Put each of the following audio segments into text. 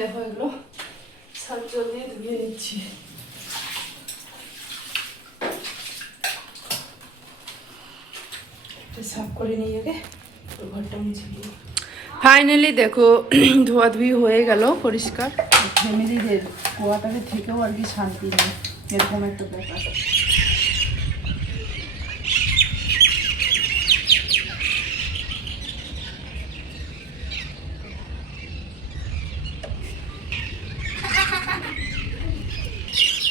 দেখো এগুলো সার জল দিয়ে ধুয়ে নিচ্ছি। সাফ করে নিয়ে আগে ঘরটা মুছে দিই। ফাইনালি দেখো ধোয়াধুয়ি হয়ে গেল পরিষ্কার। ফ্যামিলিদের কোয়ার্টারে থেকেও আর কি শান্তি নেই, এরকম একটা ব্যাপার।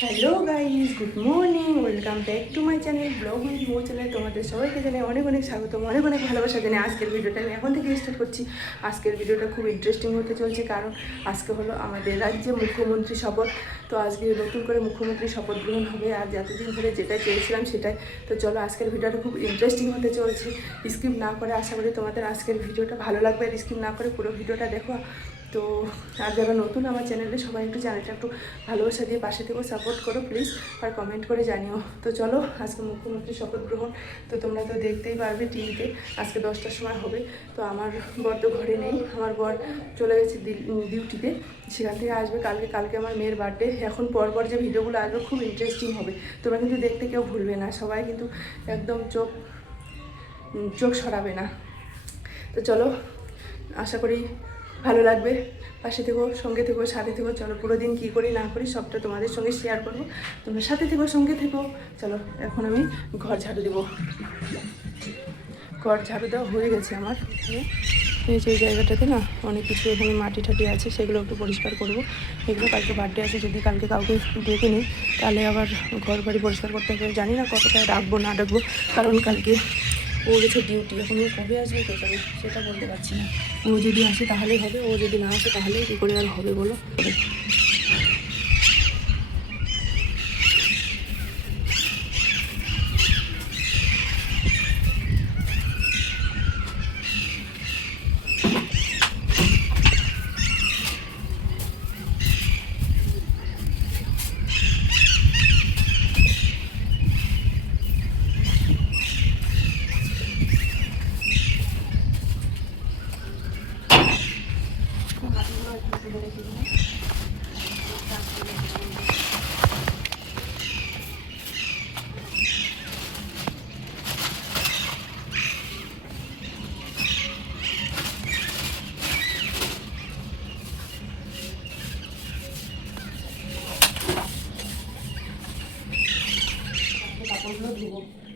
Hello guys, good morning, welcome back to my channel blog with মো চ্যানেল। তোমাদের সবাইকে জানাই অনেক অনেক স্বাগত, অনেক অনেক ভালোবাসা জানাই। আজকের ভিডিওটা আমি এখন থেকে স্টার্ট করছি। আজকের ভিডিওটা খুব ইন্টারেস্টিং হতে চলছে, কারণ আজকে হলো আমাদের রাজ্যে মুখ্যমন্ত্রী শপথ। তো আজকে নতুন করে মুখ্যমন্ত্রী শপথ গ্রহণ হবে, আর এতদিন ধরে যেটা চেয়েছিলাম সেটাই। তো চলো, আজকের ভিডিওটা খুব ইন্টারেস্টিং হতে চলছে। স্কিপ না করে আশা করি তোমাদের আজকের ভিডিওটা ভালো লাগবে, আর স্কিপ না করে পুরো ভিডিওটা দেখো। তো আর যারা নতুন আমার চ্যানেলে, সবাই একটু চ্যানেলটা একটু ভালোবাসা দিয়ে পাশে থেকেও সাপোর্ট করো প্লিজ, আর কমেন্ট করে জানিও। তো চলো, আজকে মুখ্যমন্ত্রী শপথ গ্রহণ তো তোমরা তো দেখতেই পারবে টিভিতে, আজকে 10টার সময় হবে। তো আমার বর তো ঘরে নেই, আমার বর চলে গেছে ডিউটিতে, সেখান থেকে আসবে কালকে আমার মেয়ের বার্থডে। এখন পরপর যে ভিডিওগুলো আসবে খুব ইন্টারেস্টিং হবে, তোমরা কিন্তু দেখতে কেউ ভুলবে না, সবাই কিন্তু একদম চোখ সরাবে না। তো চলো, আশা করি ভালো লাগবে, পাশে থেকো, সঙ্গে থেকো, সাথে থেকো। চলো, পুরো দিন কী করি না করি সবটা তোমাদের সঙ্গে শেয়ার করবো, তোমরা সাথে থেকো, সঙ্গে থেকো। চলো, এখন আমি ঘর ঝাড়ু দেবো। ঘর ঝাড়ু দেওয়া হয়ে গেছে আমার। এই যে জায়গাটাতে না অনেক কিছু এখানে মাটি ঠাটি আছে, সেগুলো একটু পরিষ্কার করবো। এগুলো কালকে বার্থডে আছে, যদি কালকে কাউকে ডেকে নিই তাহলে আবার ঘর বাড়ি পরিষ্কার করতে হবে। জানি না কতটা রাখবো না রাখবো, কারণ কালকে ও গেছে ডিউটি। এখন ও কবে আসবে কে যাবে সেটা বলতে পারছি না। ও যদি আসে তাহলেই হবে, ও যদি না আসে তাহলে কী করে আর হবে বলো।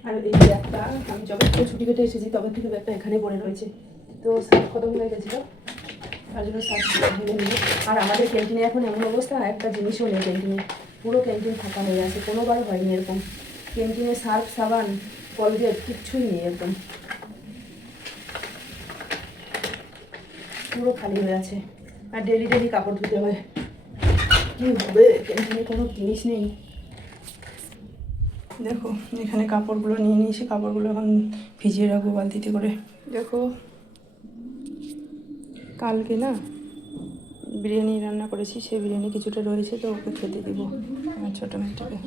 আর এই ব্যাগটা আমি যবে থেকে ছুটি কেটে এসেছি তবে থেকে ব্যাগটা এখানে পড়ে রয়েছে। তো সার্ফ খতম হয়ে গেছিলো, তার জন্য সার্ফ ঢেলে নিল। আর আমাদের ক্যান্টিনে এখন এমন অবস্থা, একটা জিনিসও নেই ক্যান্টিনে, পুরো ক্যান্টিন ফাঁকা হয়ে আছে। কোনোবার হয়নি এরকম, ক্যান্টিনে সার্ফ সাবান কলগেট কিচ্ছুই নেই, একদম পুরো খালি হয়ে আছে। আর ডেলি কাপড় ধুতে হয়, কী হবে, ক্যান্টিনে কোনো জিনিস নেই। দেখো, এখানে কাপড়গুলো নিয়ে নিয়েছি, কাপড়গুলো এখন ভিজিয়ে রাখবো বালতিতে করে। দেখো, কালকে না বিরিয়ানি রান্না করেছি, সেই বিরিয়ানি কিছুটা রয়েছে, তো ওকে খেতে দিব আমার ছোটো মেয়েটাকে।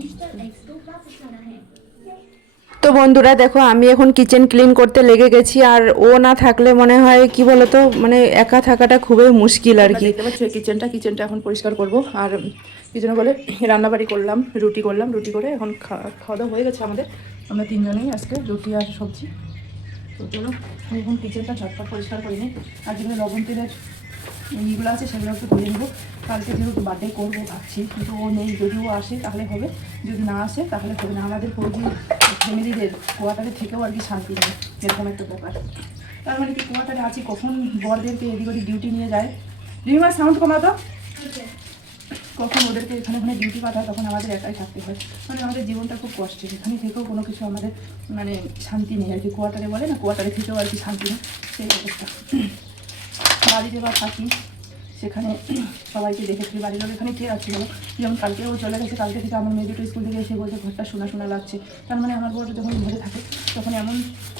তো বন্ধুরা দেখো, আমি এখন কিচেন ক্লিন করতে লেগে গেছি। আর ও না থাকলে মনে হয় কি বলতো, মানে একা থাকাটা খুবই মুশকিল আর কি। দেখতে পাচ্ছি কিচেনটা এখন পরিষ্কার করব। আর কি জন্য বলে রান্নাবাড়ি করলাম, রুটি করে এখন খাওয়া দাওয়া হয়ে গেছে আমাদের। আমরা তিনজনেই আজকে রুটি আর সবজি। তো চলো, আমি এখন কিচেনটা ঝটপট পরিষ্কার করে নিই। আর যেগুলো লবণ তেলের ইগুলো আছে সেগুলো একটু ধুয়ে নেবো। কালকে যেহেতু বার্থডে করবো ভাবছি, কিন্তু ও নেই, যদি ও আসে তাহলে হবে, যদি না আসে তাহলে হবে না। আমাদের ফৌজি ফ্যামিলিদের কোয়ার্টারে থেকেও আর কি শান্তি নেই, এরকম একটা ব্যাপার। তার মানে কি, কোয়ার্টারে আছি, কখন বরদেরকে এদিক ওদিক ডিউটি নিয়ে যায়। রিমার সাউন্ড কমাতো, কখন ওদেরকে এখানে ডিউটি পাঠায়, তখন আমাদের একাই থাকতে হয়। মানে আমাদের জীবনটা খুব কষ্টের, এখানে থেকেও কোনো কিছু আমাদের মানে শান্তি নেই আর কি। কোয়ার্টারে বলে না, কোয়ার্টারে থেকেও আর কি শান্তি নেই, সেই অবস্থা। বাড়িতে বা থাকি সেখানে সবাইকে দেখেছি, বাড়ির লোক এখানে কে আছে বলো। যেমন কালকে ও চলে গেছে, কালকে থেকে আমার মেয়ে দুটো স্কুল থেকে এসে বলছে ঘরটা শোনা লাগছে। তার মানে আমার বড় যখন ঘরে থাকে তখন এমন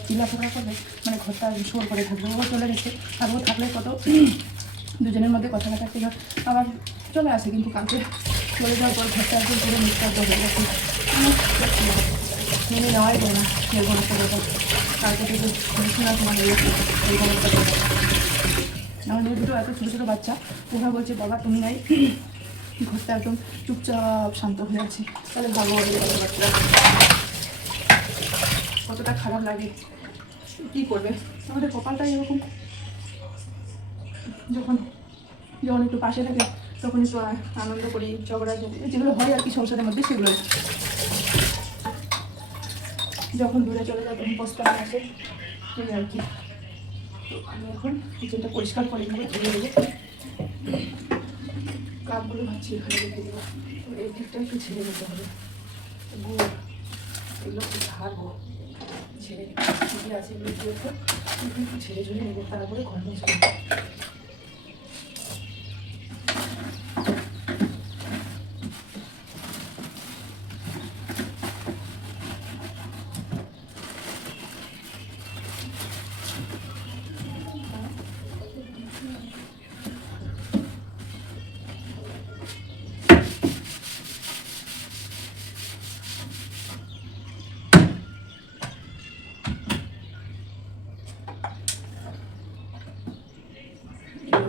চিল্লাফোড়া করবে, মানে ঘরটা শোর করে থাকবে। ও চলে গেছে, আর ও থাকলে কত দুজনের মধ্যে কথা কাটাতে আবার চলে আসে, কিন্তু কালকে চলে যাওয়ার পর ঘরটা একদম পুরো নিঃশ্বাস হয়ে গেছে। মেনে নেওয়াই যায় না এরকম একটা ব্যাপার। কালকে থেকে শোনা হয়ে গেছে এরকম একটা ব্যাপার। আমার মেয়ে দুটো এত ছোটো ছোটো বাচ্চা, ওরা বলছে বাবা তুমি নাই, ঘরটা একদম চুপচাপ শান্ত হয়ে আছে। তাহলে ভালো হবে বাচ্চারা, কতটা খারাপ লাগে। কী করবে, আমাদের কপালটাই এরকম। যখন যখন একটু পাশে থাকে তখন একটু আনন্দ করি, ঝগড়া যেগুলো হয় আর কি সংসারের মধ্যে, সেগুলো। যখন দূরে চলে যায় তখন পস্তানো আসে, এই আর কি। তো আমি এখন কিচেনটা পরিষ্কার করে নেবো, ধুয়ে দেবো। কাপগুলো ভাবছি এখানে রেখে দেবো, তো এই দিকটা একটু ছেড়ে দিতে হবে। গুড় এগুলো একটু ঝাড়বো, ছেড়ে ঠিকই আছে, এগুলো দিয়ে একটু ছেড়ে ঝুড়ে নেবো, তারপরে ঘর মুছবো।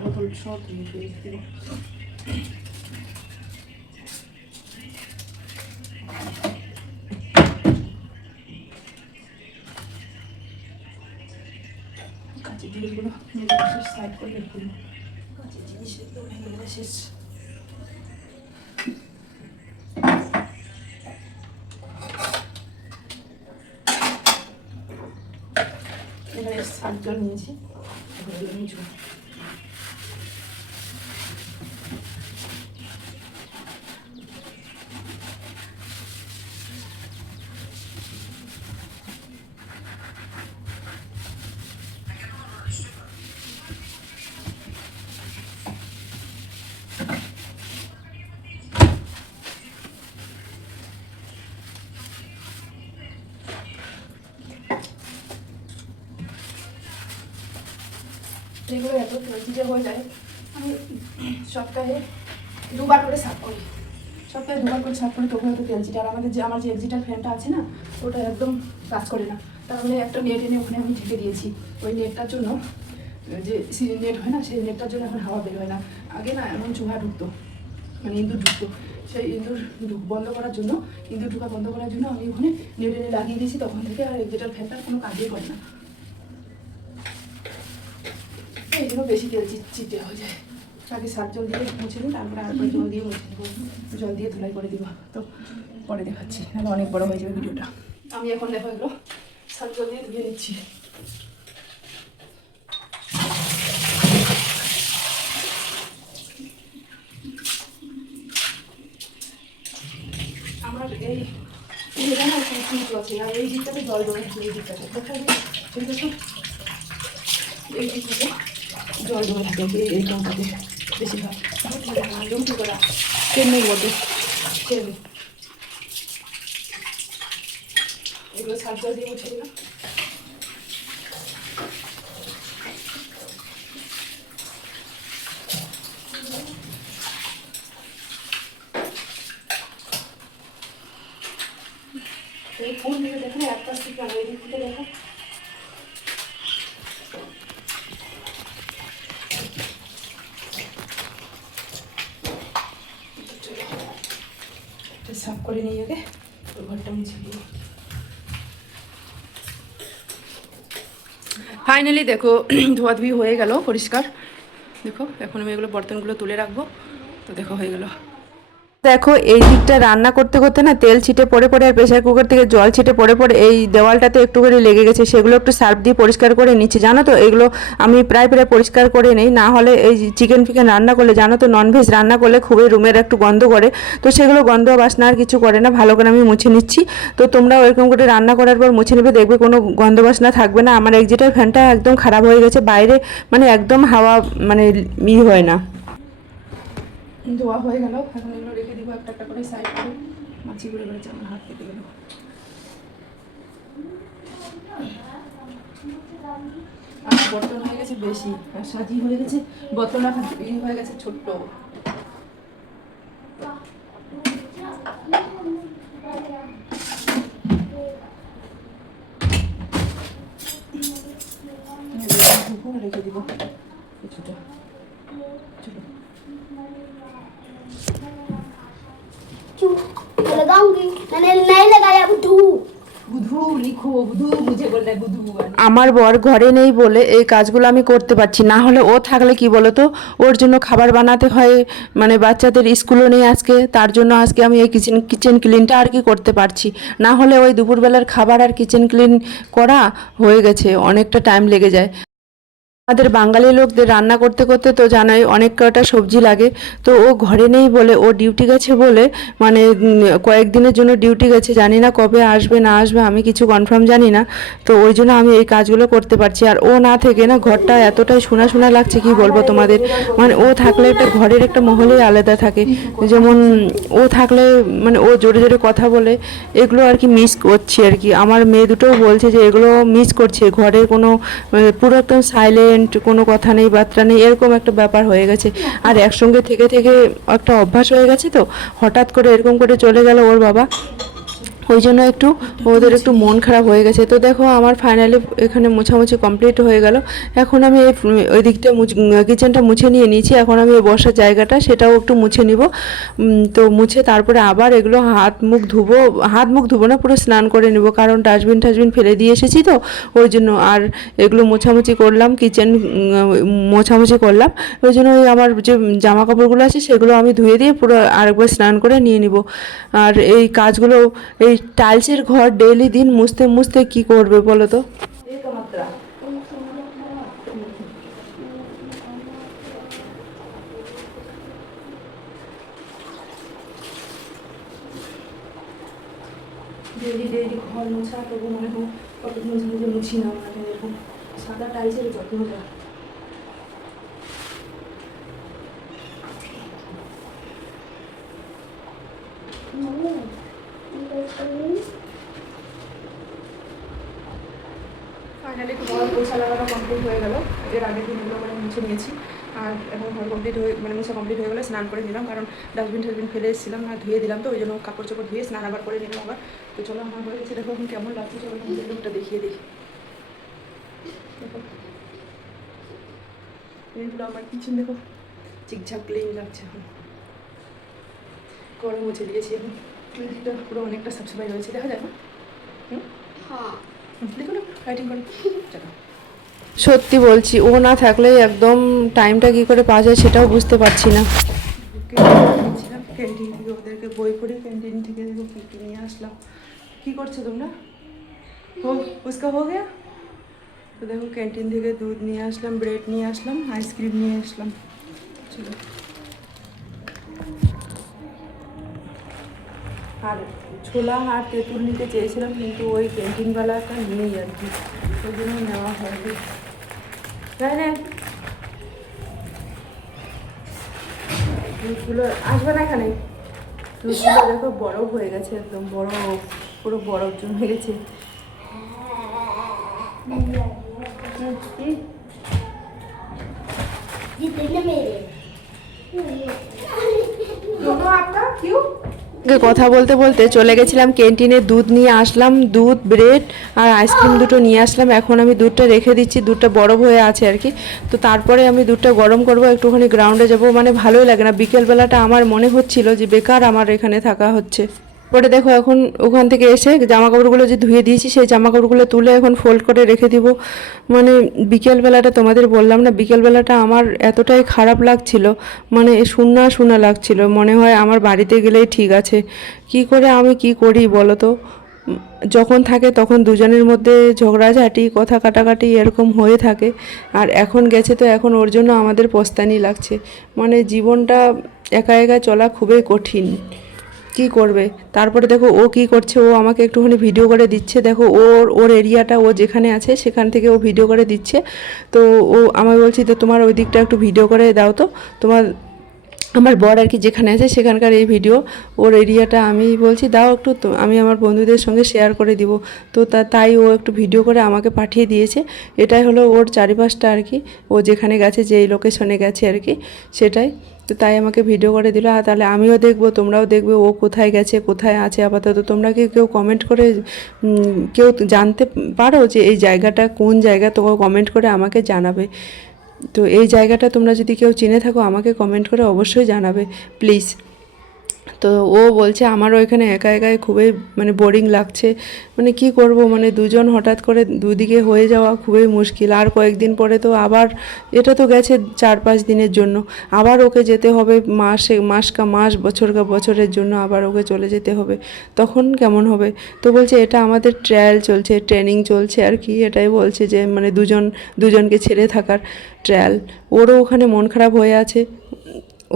বোতল সব দিয়ে দেবো। কাঁচের জিনিসগুলো শেষ সাইড করে রেখে দেবো, কাঁচের জিনিস একদম ভেঙে গেলে শেষ। এবারে সার জল নিয়েছি, এগুলো মুছবো। এগুলো এত চিটে হয়ে যায়, আমি সপ্তাহে দুবার করে সাফ করি, সপ্তাহে দুবার করে সাফ করি, তবু এত তেল চিটে। আর আমার যে এক্সিটার ফ্যানটা আছে না, ওটা একদম কাজ করে না। তাহলে একটা নেট এনে ওখানে আমি ঢেকে দিয়েছি, ওই নেটটার জন্য, যে নেট হয় না, সেই নেটটার জন্য এখন হাওয়া বের হয় না। আগে না এমন চুহা ঢুকতো, মানে ইঁদুর ঢুকতো, সেই ইঁদুর বন্ধ করার জন্য, ইঁদুর ঢুকা বন্ধ করার জন্য আমি ওখানে নেট এনে লাগিয়ে দিয়েছি। তখন থেকে আর এক্সিটার ফ্যানটা কোনো কাজই করে না, এই জন্য বেশি তেল চিটে হয়ে যায়। আগে সার জল দিয়ে মুছে নিই, তারপরে আরেকবার জল দিয়ে মুছে নেবো, জল দিয়ে ধুলাই করে দিব। তো পরে দেখাচ্ছি, নাহলে অনেক বড় হয়ে যাবে ভিডিওটা। আমি এখন দেখো এগুলো সার জল দিয়ে ধুয়ে নিচ্ছি। আমার এই এটা না কিছু আছে, আর এই দিকটাতে জল জমে থাকে, এই দিকটাতে দেখা যায়, এই দিকটাতে জল জমে থাকে, এই কোনটাতে বেশিরভাগ একদম কী করা চেন্নাই বলতে চেন্নাই। এগুলো সার জল দিয়ে মুছে দিলাম। এই ফুল দিকে দেখো না, একটা স্টিক বানাই, এই দিক থেকে দেখো, সাফ করে নিয়ে আগে ওই ঘরটা মুছে দিই। ফাইনালি দেখো ধোয়াধুয়ি হয়ে গেল, পরিষ্কার। দেখো এখন আমি এগুলো বর্তনগুলো তুলে রাখবো। তো দেখো হয়ে গেল। দেখো এই দিকটা রান্না করতে করতে না তেল ছিটে পড়ে পড়ে আর প্রেসার কুকার থেকে জল ছিটে পড়ে পড়ে এই দেওয়ালটাতে একটু করে লেগে গেছে, সেগুলো একটু সার্ফ দিয়ে পরিষ্কার করে নিচ্ছি। জানো তো এগুলো আমি প্রায় পরিষ্কার করে নেই, না হলে এই চিকেন ফিকেন রান্না করলে, জানো তো ননভেজ রান্না করলে খুবই রুমের একটু গন্ধ করে, তো সেগুলো গন্ধ বাসনা আর কিছু করে না। ভালো করে আমি মুছে নিচ্ছি। তো তোমরা ওইরকম করে রান্না করার পর মুছে নেবে, দেখবে কোনো গন্ধ বাসনা থাকবে না। আমার এক্সিটার ফ্যানটা একদম খারাপ হয়ে গেছে, বাইরে মানে একদম হাওয়া মানে হয় না। ধোয়া হয়ে গেল, এখন এগুলো রেখে দিব একটা একটা করে সাইড করে। মাছি ঘুরে বেড়েছে, আমার হাত কেটে গেল। আর বর্তন হয়ে গেছে বেশি, আর সাজি হয়ে গেছে বর্তন, এখন হয়ে গেছে ছোট্ট। রেখে দিব। কিছুটা चलो लगाऊंगी मैंने नहीं लगाया बुद्धू बुधू लिखो बुधू मुझे बोल रहा है बुधू আমার বর ঘরে নেই বলে এই কাজগুলো আমি করতে পারছি, না হলে ও থাকলে কি বলো তো, ওর জন্য খাবার বানাতে হয়, মানে বাচ্চাদের স্কুলও নেই আজকে, তার জন্য আজকে আমি এই কিচেন ক্লিনটা আর কি করতে পারছি। না হলে ওই দুপুরবেলার খাবার আর কিচেন ক্লিন করা হয়ে গেছে, অনেকটা টাইম লেগে যায়। আমাদের বাঙালি লোকদের রান্না করতে করতে তো জানোই অনেক কটা সবজি লাগে। তো ও ঘরে নেই বলে, ও ডিউটি গেছে বলে, মানে কয়েকদিনের জন্য ডিউটি গেছে, জানি না কবে আসবে না আসবে, আমি কিছু কনফার্ম জানি না। তো ওই জন্য আমি এই কাজগুলো করতে পারছি। আর ও না থেকে না ঘরটা এতটাই শোনা শোনা লাগছে, কি বলবো তোমাদের, মানে ও থাকলে একটা ঘরের একটা মহলেই আলাদা থাকে। যেমন ও থাকলে মানে ও জোরে জোরে কথা বলে, এগুলো আর কি মিস করছি আর কি। আমার মেয়ে দুটোও বলছে যে এগুলো মিস করছে, ঘরের কোনো পুরো একদম সাইলেন্ট, কোনো কথা নেই বার্তা নেই, এরকম একটা ব্যাপার হয়ে গেছে। আর একসঙ্গে থেকে থেকে একটা অভ্যাস হয়ে গেছে, তো হঠাৎ করে এরকম করে চলে গেল ওর বাবা, ওই জন্য একটু ওদের একটু মন খারাপ হয়ে গেছে। তো দেখো আমার ফাইনালি এখানে মোছামুছি কমপ্লিট হয়ে গেল। এখন আমি ওই দিকটা কিচেনটা মুছে নিয়ে নিয়েছি, এখন আমি এই বসার জায়গাটা সেটাও একটু মুছে নিব। তো মুছে তারপরে আবার এগুলো হাত মুখ ধুবো না, পুরো স্নান করে নেব, কারণ ডাস্টবিন ফেলে দিয়ে এসেছি তো ওই জন্য। আর এগুলো মোছামুছি করলাম, কিচেন মোছামুছি করলাম, ওই জন্য ওই আমার যে জামা কাপড়গুলো আছে সেগুলো আমি ধুয়ে দিয়ে পুরো আরেকবার স্নান করে নিয়ে নিব। আর এই কাজগুলো, এই টাইলসের ঘর ডেইলি দিন মুছতে মুছতে কি করবে বলো তো। ডেইলি ডেইলি ঘর মোছা, তবু মনে হয় কত মাঝে মাঝে মুছি না, মানে এরকম সাদা টাইলসের যত্ন দেওয়া। ফাইনালি ঘর মোছা লাগানো কমপ্লিট হয়ে গেল। এর আগের দিনগুলো মানে মুছে নিয়েছি, আর এখন ঘর কমপ্লিট হয়ে মানে মোছা কমপ্লিট হয়ে গেলে স্নান করে নিলাম, কারণ ডাস্টবিন ফেলে এসেছিলাম আর ধুয়ে দিলাম, তো ওই জন্য কাপড় চোপড় ধুয়ে স্নান আবার করে নিলাম আবার। তো চলো আমার হয়ে গেছে, দেখো এখন কেমন লাগছে, চলো আমাদের লুকটা দেখিয়ে দিই। দেখো এইগুলো আমার কিচেন, দেখো চিকঝাক ক্লিন লাগছে। এখন ঘরে মুছে দিয়েছি, এখন দিকটা পুরো অনেকটা সাফসাফাই রয়েছে, দেখা যায় না? हाँ দেখো না লাইটিং করে, চলো। সত্যি বলছি, ও না থাকলে একদম টাইমটা কি করে পাওয়া যায় সেটাও বুঝতে পারছি না। গেছিলাম ক্যান্টিন থেকে, ওদেরকে বই পড়ি ক্যান্টিন থেকে, দেখো কী কী নিয়ে আসলাম। কী করছো তোমরা? উসকা হো গেয়া? তো দেখো ক্যান্টিন থেকে দুধ নিয়ে আসলাম, ব্রেড নিয়ে আসলাম, আইসক্রিম নিয়ে আসলাম। চলো। আর ছোলা আর তেঁতুল নিতে চেয়েছিলাম, কিন্তু ওই ক্যান্টিনওয়ালাটা নেই আর কি, ওই জন্য নেওয়া হয়নি। তাই না? দুধগুলো আসবে না এখানে। দুধগুলো দেখো বরফ হয়ে গেছে, একদম বরফ, পুরো বরফ জমে গেছে। जितने मेरे दोनों आपका क्यों? কথা বলতে বলতে চলে গেছিলাম ক্যান্টিনে, দুধ নিয়ে আসলাম, দুধ ব্রেড আর আইসক্রিম দুটো নিয়ে আসলাম। এখন আমি দুধটা রেখে দিচ্ছি, দুধটা বরফ হয়ে আছে আর কি। তো তারপরে আমি দুধটা গরম করব, একটুখানি গ্রাউন্ডে যাব, মানে ভালোই লাগে না বিকেলবেলাটা, আমার মনে হচ্ছিল যে বেকার আমার এখানে থাকা হচ্ছে। পরে দেখো এখন ওখান থেকে এসে জামা কাপড়গুলো যে ধুয়ে দিয়েছি সেই জামা কাপড়গুলো তুলে এখন ফোল্ড করে রেখে দিব। মানে বিকেলবেলাটা তোমাদের বললাম না, বিকেলবেলাটা আমার এতটাই খারাপ লাগছিল, মানে শূন্য শূন্য লাগছিল, মনে হয় আমার বাড়িতে গেলেই ঠিক আছে। কি করে আমি কি করি বলো তো, যখন থাকে তখন দুজনের মধ্যে ঝগড়াঝাটি কথা কাটাকাটি এরকম হয়ে থাকে। আর এখন গেছে তো এখন ওর জন্য আমাদের পস্তানি লাগছে, মানে জীবনটা একা একা চলা খুবই কঠিন। কি করবে। তারপরে দেখো ও কি করছে, ও আমাকে একটুখানি ভিডিও করে দিচ্ছে, দেখো ওর এরিয়াটা ও যেখানে আছে সেখান থেকে ও ভিডিও করে দিচ্ছে। তো ও আমায় বলছি তো তোমার ওই দিকটা একটু ভিডিও করে দাও, তো তোমার আমার বর আর কি যেখানে আছে সেখানকার এই ভিডিও, ওর এরিয়াটা আমি বলছি দাও একটু, তো আমি আমার বন্ধুদের সঙ্গে শেয়ার করে দিব। তো তাই ও একটু ভিডিও করে আমাকে পাঠিয়ে দিয়েছে। এটাই হলো ওর চারিপাশটা আর কি, ও যেখানে গেছে যেই লোকেশনে গেছে আর কি সেটাই। তো তাই আমাকে ভিডিও করে দিল, আর তাহলে আমিও দেখবো তোমরাও দেখবে ও কোথায় গেছে কোথায় আছে। আপাতত তোমরা কি কেউ কমেন্ট করে কেউ জানতে পারো যে এই জায়গাটা কোন জায়গা, তো কমেন্ট করে আমাকে জানাবে। তো এই জায়গাটা তোমরা যদি কেউ চিনে থাকো আমাকে কমেন্ট করে অবশ্যই জানাবে প্লিজ। তো ও বলছে আমারও এখানে একা একাই খুবই মানে বোরিং লাগছে, মানে কি করব, মানে দুজন হঠাৎ করে দুদিকে হয়ে যাওয়া খুবই মুশকিল। আর কয়েকদিন পরে তো আবার, এটা তো গেছে 4-5 দিনের জন্য, আবার ওকে যেতে হবে মাস বছরের জন্য আবার ওকে চলে যেতে হবে, তখন কেমন হবে। তো বলছে এটা আমাদের ট্রায়াল চলছে, ট্রেনিং চলছে আর কি, এটাই বলছে যে মানে দুজনকে ছেড়ে থাকার ট্রায়াল। ওরও ওখানে মন খারাপ হয়ে আছে।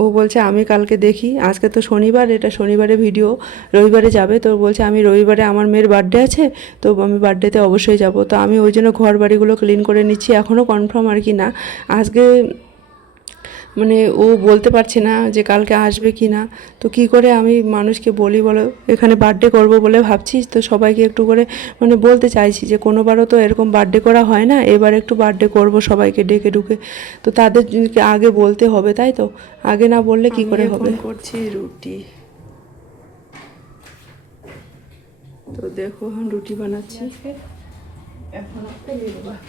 ও বলছে আমি কালকে দেখি, আজকে তো শনিবার, এটা শনিবারে ভিডিও, রবিবারে যাবে। তো বলছে আমি রবিবারে আমার মেয়ের বার্থডে আছে, তো আমি বার্থডেতে অবশ্যই যাব। তো আমি ওই জন্য ঘর বাড়িগুলো ক্লিন করে নিচ্ছি, এখনও কনফার্ম আর কি না আজকে, মানে ও বলতে পারছে না যে কালকে আসবে কি না। তো কি করে আমি মানুষকে বলি বলো, এখানে বার্থডে করব বলে ভাবছি, তো সবাইকে একটু করে মানে বলতে চাইছি যে কোনোবারও তো এরকম বার্থডে করা হয় না, এবার একটু বার্থডে করব সবাইকে ডেকে ডুকে। তো তাদেরকে আগে বলতে হবে, তাই তো, আগে না বললে কি করে হবে। করছি রুটি, তো দেখো রুটি বানাচ্ছি এখন।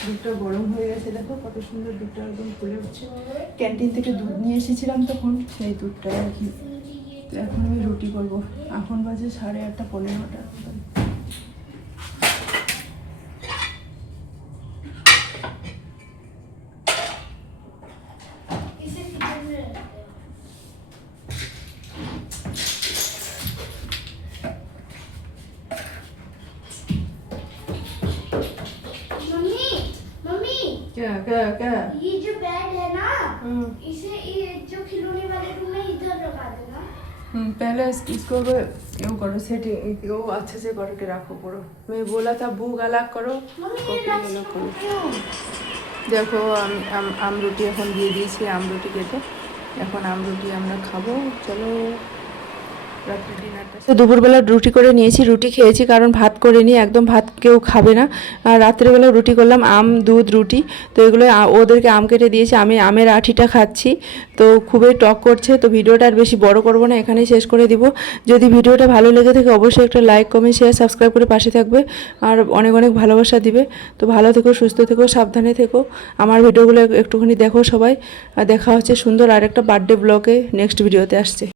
দুধটা গরম হয়ে গেছে, দেখো কত সুন্দর দুধটা একদম ফুলে উঠছে। ক্যান্টিন থেকে দুধ নিয়ে এসেছিলাম তখন, সেই দুধটা আর কি। তো এখন আমি রুটি করবো, এখন বাজে 8:30 15টা। मम्मी मम्मी क्या क्या क्या ये जो बेड है ना, इसे ये जो खिलौने वाले रूम में इधर लगा देना। पहले इसको यूँ करो, सेटिंग वो अच्छे से करके रखो पूरा। मैं बोला था बुक अलग करो, मम्मी ये कॉपी रख अलग करो। क्यों? দেখো আমরুটি এখন দিয়ে দিয়েছি, আমরুটি কেটে এখন আমরুটি আমরা খাবো। চলো রাত্রে ডিনারটা। তো দুপুরবেলা রুটি করে নিয়েছি, রুটি খেয়েছি কারণ ভাত করিনি, একদম ভাত কেউ খাবে না। আর রাত্রেবেলা রুটি করলাম, আম দুধ রুটি। তো এগুলো ওদেরকে আম কেটে দিয়েছি, আমি আমের আঠিটা খাচ্ছি, তো খুবই টক করছে। তো ভিডিওটা আর বেশি বড় করব না, এখানেই শেষ করে দিব। যদি ভিডিওটা ভালো লেগে থাকে অবশ্যই একটা লাইক কমেন্ট শেয়ার সাবস্ক্রাইব করে পাশে থাকবে, আর অনেক অনেক ভালোবাসা দিবে। তো ভালো থেকো, সুস্থ থেকো, সাবধানে থেকো। আমার ভিডিওগুলো একটুখানি দেখো সবাই। আর দেখা হচ্ছে সুন্দর আর একটা বার্থডে ব্লগে, নেক্সট ভিডিওতে আসছে।